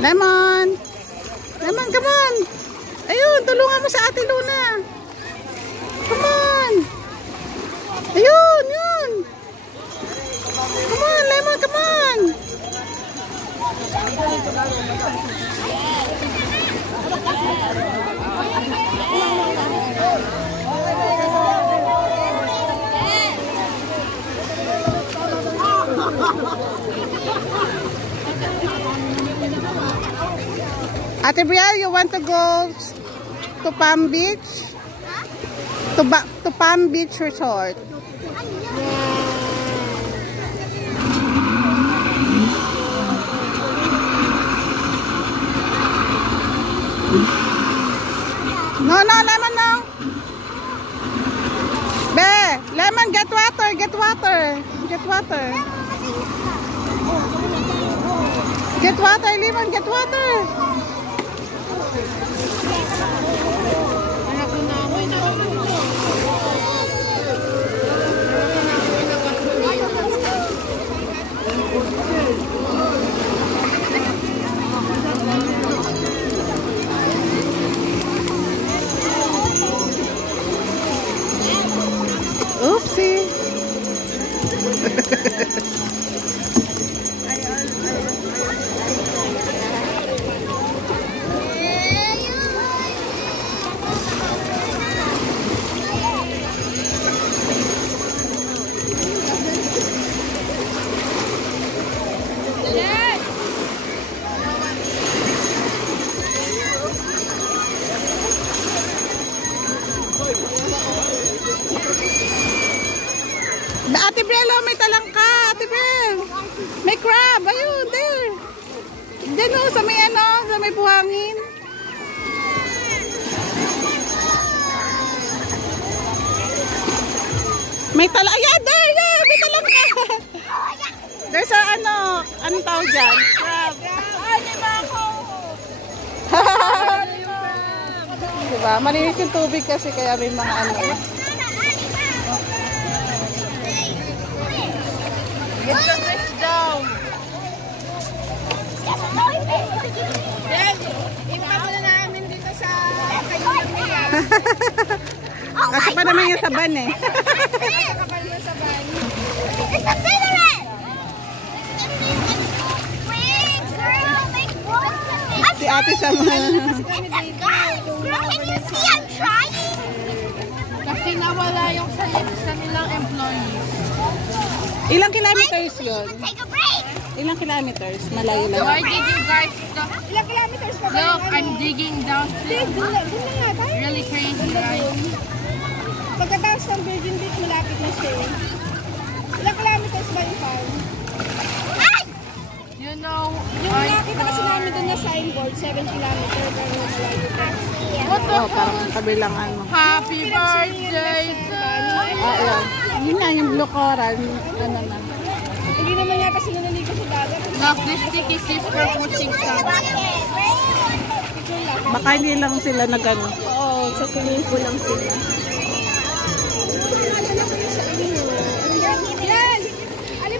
Lemon! Lemon, come on! Ayun, tulungan mo sa Ate Luna. Come on! Ayun, yun! Come on, Lemon, come on! Ate Brielle, you want to go to Palm Beach? To Palm Beach Resort. No, Lemon, no. Be, Lemon, get water, get water. Get water. Get water, Lemon, get water. Oopsie. Ate Brielle, may talangka. Ate Brielle, may crab. Ayun, there. Diyan o, sa may ano, sa may buhangin. May talangka. Ayan, there, yeah, may talangka. There's a ano, anong tawag dyan? Crab. Anima ako. Diba? Malinis yung tubig kasi kaya may mga ano. Get your fish down. Then, ipapala namin dito sa kayunan niya. Kasi pa naman yung saban eh. Kapal yung saban. It's a cinnamon! Wait, girl, make one. Si ate sa mga... Guys, girl, can you see I'm trying? Kasi nawala yung sa nilang employees. Ilang kilometers yun? Take a break. Ilang kilometers? Malayo lang. Why did you guys stop? Ilang kilometers pa ba? Look, I'm digging down. Doon na nga tayo. Really crazy, right? Pagkatapos ng Virgin Beach, malapit na siya. Ilang kilometers ba yung farm? Ay! You know, Yung nakita kasi namin doon na signboard, 7 kilometers. Pero malayo pa. what the Oh, parang kabilangan mo. Happy birthday to Ayun. Yun nga, yung blue coral. Ano na. Hindi naman yata sila naligo sa dagat. Look, this sticky sis for pushing some. Baka hindi lang sila nag-ano. Oo, sa swimming pool lang sila. Yan!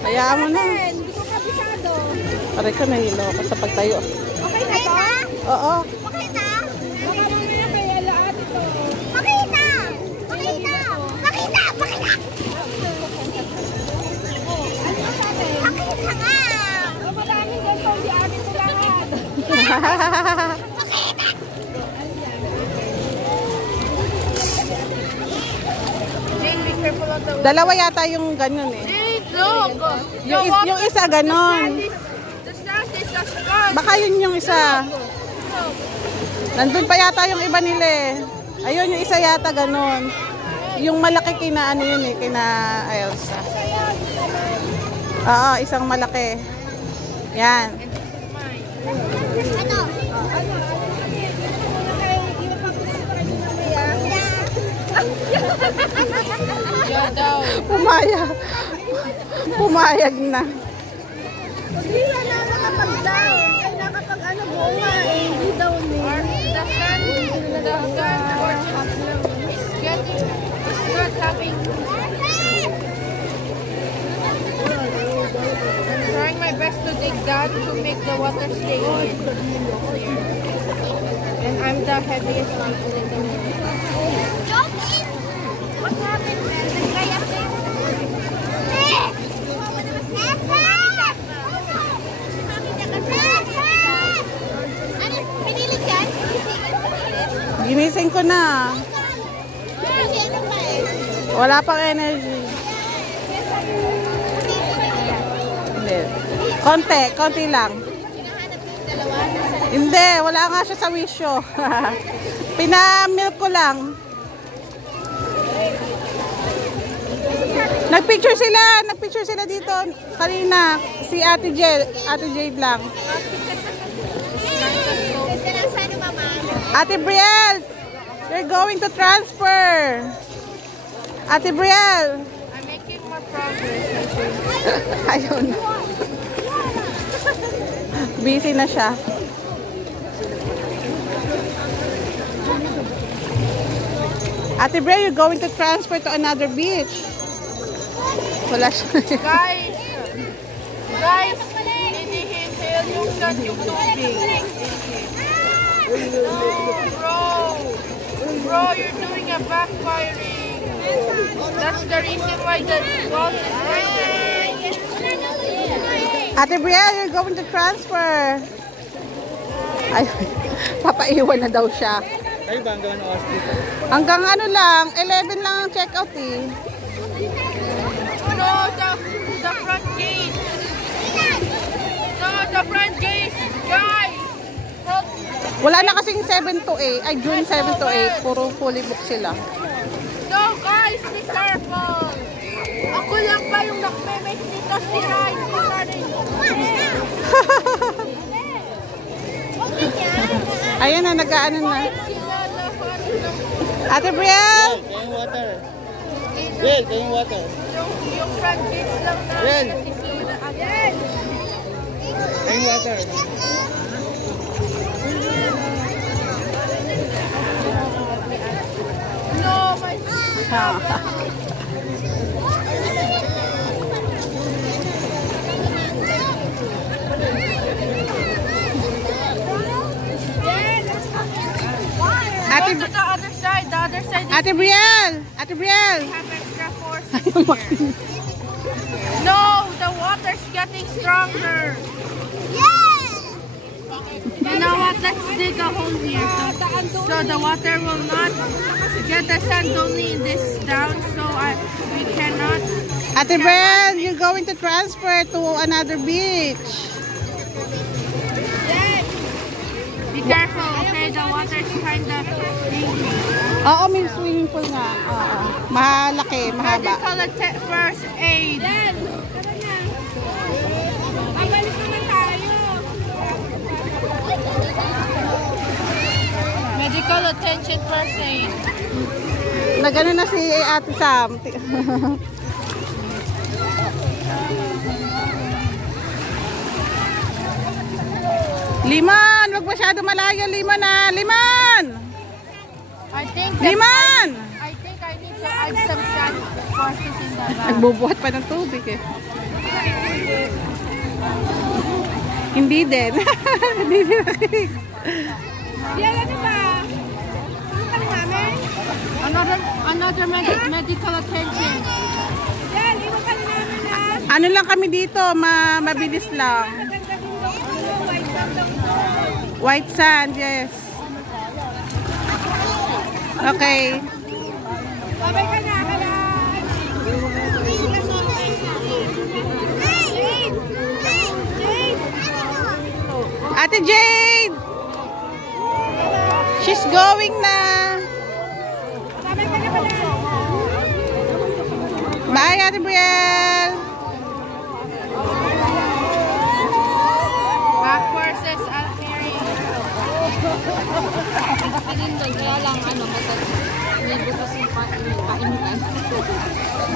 Hayaan mo na. Hindi ko kabisado. Pare ko nahilo ako sa pagtayo. Okay na to? Oo. Okay na? Baka mamaya kaya lahat ito. Okay na! Okay na! Okay na! Okay na! Ano ba sabi? Okay na nga! Maraming ganito, di atin ito lahat. Okay na! Jane, be careful on the way. Dalawa yata yung ganun eh. Jane, look! Yung isa ganon. The sand is a scar. Baka yun yung isa. Nandun pa yata yung iba nila eh. Ayun yung isa yata ganon. Yung malaki kina ano yun eh, kina Elsa. Oo, isang malaki. Yan. Ano? Yeah, daw. Pumayag. Pumayag na. Hindi yan na nakapag-down. Ay, nakapag-ano mo nga eh. Hindi daw niya. The sand is not having. gun to make the water stay in. And I'm the heaviest people in the world. Jump in! What happened, man? Nag-kaya pa yun. Ano? Pinilit yan? Ginising ko na. Wala pang energy. Hindi. Konti lang. Hindi, wala nga siya sa wisyo. Pinamilk ko lang. Nagpicture sila dito kanina. Si Ate Jade lang. Ate Brielle, you're going to transfer. Ate Brielle. I'm making more progress. Ayun. Busy na siya. Ate Brielle, you're going to transfer to another beach. Wala siya. Guys, inihihil yung sun yung tubig. Bro, you're doing a backfiring. That's the reason why the salt is breaking. Ate Brielle, you're going to transfer. Ay, papaiwan na daw siya. Kayo ba hanggang ano oras dito? Hanggang ano lang, 11 lang ang check-out eh. No, the front gate. No, the front gate. Guys! Help. Wala na kasing 7 to 8. Ay, June 7 to 8. Puro fully book sila. No, guys, be careful. Ako lang ba yung nagme-make dito si Rai? Ayun na, nag-ano na. Sila lahat ng... Ate Brielle! Kayong water. Well, kayong water. Yung front gates lang na Well. nasisira agad. Kayong water. No, my... Ate, Go to the other side. The other side is Ate Brielle! Ate Brielle! have extra forces here. No, the water's getting stronger. You know what? Let's dig a hole here so the water will not get the sand only in this down, so we cannot. Ate Brielle, you're going to transfer to another beach. Be careful, okay? The water is kind of Oo, may swimming pool nga. Oo. Malaki, mahaba. medical first aid. Pabalik naman tayo. Medical attention first aid. Nagano na si Ate Sam. Liman! Wag masyado malayo, Liman na! Liman! I think Liman! I need to add some sand forces in the back. Nagbubuhat pa ng tubig eh. Hindi din. Hindi din. Yan, ano ba? Ano namin? Another medical attention. Yan, iwan ka namin ha. Ano lang kami dito, mabilis lang. White sand, yes. Okay. Babay ka na, kalan. Ate Jade! She's going na. Babay ka na, kalan. Bye, Ate Brielle. Back forces are carrying. Pinindol, kaya lang may butas yung painitan.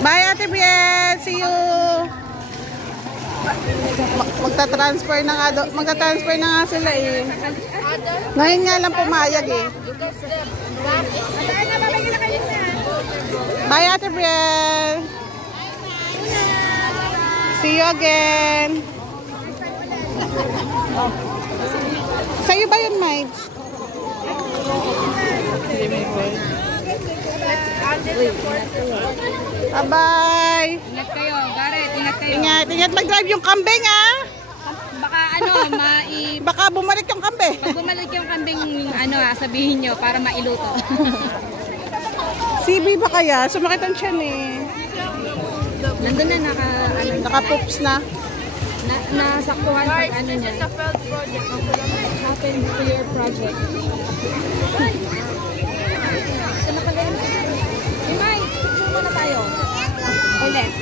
Bye, Ate Brielle. See you. Magta-transfer na nga sila eh. Ngayon nga lang pumayag eh. Bye, Ate Brielle. See you again. Sa'yo ba yun, Mike? Bye-bye. Ingat kayo, Garrett. Ingat kayo. Ingat, ingat mag-drive yung kambing, ah. Baka Baka bumalik yung kambing. pag bumalik yung kambing, sabihin nyo para mailuto. CB ba kaya? Sumakit ang tiyan eh. Nandun na Naka-poops na. nasaktuhan pag niya. Happen to your project. Hey, Mike, picture muna tayo. Ulit.